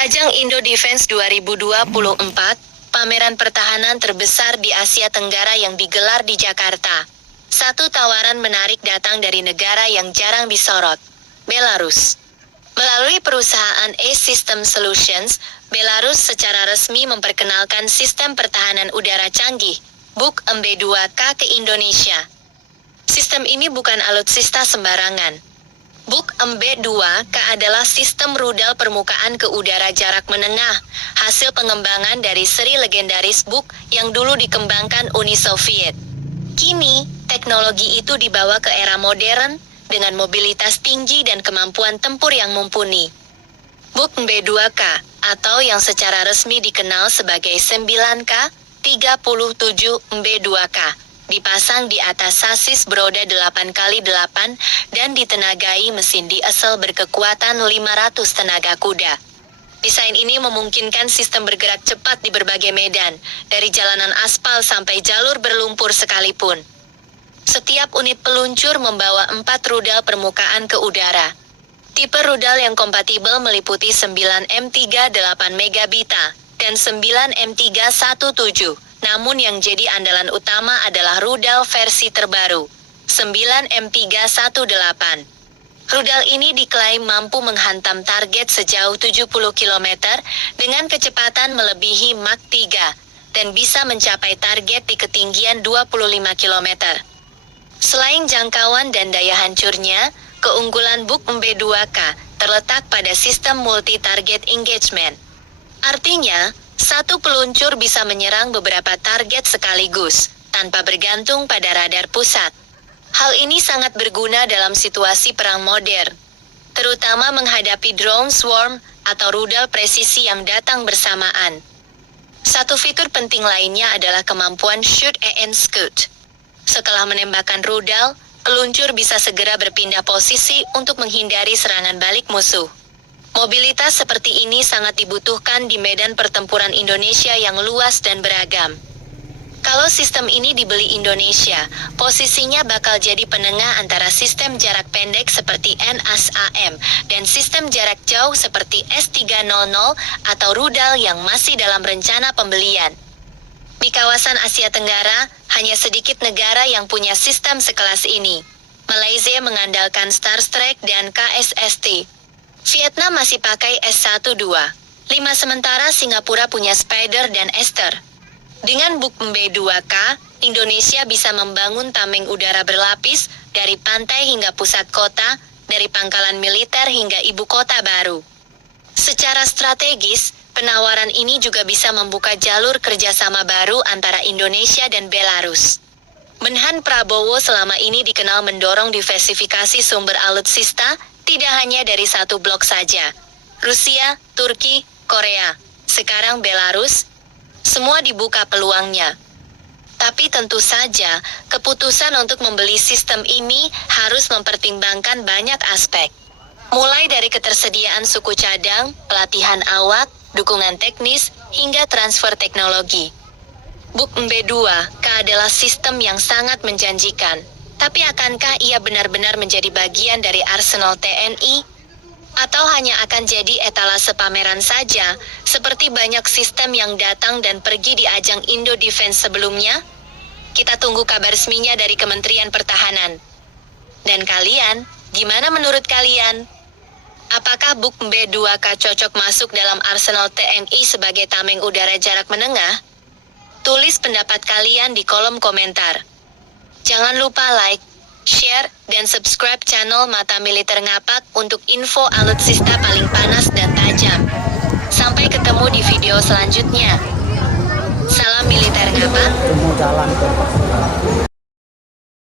ajang Indo Defense 2024, pameran pertahanan terbesar di Asia Tenggara yang digelar di Jakarta, satu tawaran menarik datang dari negara yang jarang disorot, Belarus. Melalui perusahaan A-System Solutions, Belarus secara resmi memperkenalkan sistem pertahanan udara canggih, Buk MB2K ke Indonesia. Sistem ini bukan alutsista sembarangan. Buk MB2K adalah sistem rudal permukaan ke udara jarak menengah, hasil pengembangan dari seri legendaris Buk yang dulu dikembangkan Uni Soviet. Kini, teknologi itu dibawa ke era modern, dengan mobilitas tinggi dan kemampuan tempur yang mumpuni. Buk MB2K, atau yang secara resmi dikenal sebagai 9K, 37 MB2K, dipasang di atas sasis beroda 8x8 dan ditenagai mesin diesel berkekuatan 500 tenaga kuda. Desain ini memungkinkan sistem bergerak cepat di berbagai medan, dari jalanan aspal sampai jalur berlumpur sekalipun. Setiap unit peluncur membawa 4 rudal permukaan ke udara. Tipe rudal yang kompatibel meliputi 9M38 Megabita dan 9M317. Namun yang jadi andalan utama adalah rudal versi terbaru, 9M318. Rudal ini diklaim mampu menghantam target sejauh 70 km dengan kecepatan melebihi Mach 3 dan bisa mencapai target di ketinggian 25 km. Selain jangkauan dan daya hancurnya, keunggulan Buk MB2K terletak pada sistem multi-target engagement. Artinya, satu peluncur bisa menyerang beberapa target sekaligus, tanpa bergantung pada radar pusat. Hal ini sangat berguna dalam situasi perang modern, terutama menghadapi drone swarm atau rudal presisi yang datang bersamaan. Satu fitur penting lainnya adalah kemampuan shoot and scoot. Setelah menembakkan rudal, peluncur bisa segera berpindah posisi untuk menghindari serangan balik musuh. Mobilitas seperti ini sangat dibutuhkan di medan pertempuran Indonesia yang luas dan beragam. Kalau sistem ini dibeli Indonesia, posisinya bakal jadi penengah antara sistem jarak pendek seperti NASAM dan sistem jarak jauh seperti S300 atau rudal yang masih dalam rencana pembelian. Di kawasan Asia Tenggara, hanya sedikit negara yang punya sistem sekelas ini. Malaysia mengandalkan Starstreak dan KSST. Vietnam masih pakai S12. 5 sementara Singapura punya Spider dan Ester. Dengan Buk MB2K, Indonesia bisa membangun tameng udara berlapis dari pantai hingga pusat kota, dari pangkalan militer hingga ibu kota baru. Secara strategis, penawaran ini juga bisa membuka jalur kerjasama baru antara Indonesia dan Belarus. Menhan Prabowo selama ini dikenal mendorong diversifikasi sumber alutsista, tidak hanya dari satu blok saja. Rusia, Turki, Korea, sekarang Belarus, semua dibuka peluangnya. Tapi tentu saja, keputusan untuk membeli sistem ini harus mempertimbangkan banyak aspek. Mulai dari ketersediaan suku cadang, pelatihan awak, dukungan teknis, hingga transfer teknologi. Buk MB2K adalah sistem yang sangat menjanjikan. Tapi akankah ia benar-benar menjadi bagian dari arsenal TNI? Atau hanya akan jadi etalase pameran saja, seperti banyak sistem yang datang dan pergi di ajang Indo Defense sebelumnya? Kita tunggu kabar resminya dari Kementerian Pertahanan. Dan kalian, gimana menurut kalian? Apakah Buk MB2K cocok masuk dalam arsenal TNI sebagai tameng udara jarak menengah? Tulis pendapat kalian di kolom komentar. Jangan lupa like, share, dan subscribe channel Mata Militer Ngapak untuk info alutsista paling panas dan tajam. Sampai ketemu di video selanjutnya. Salam Militer Ngapak.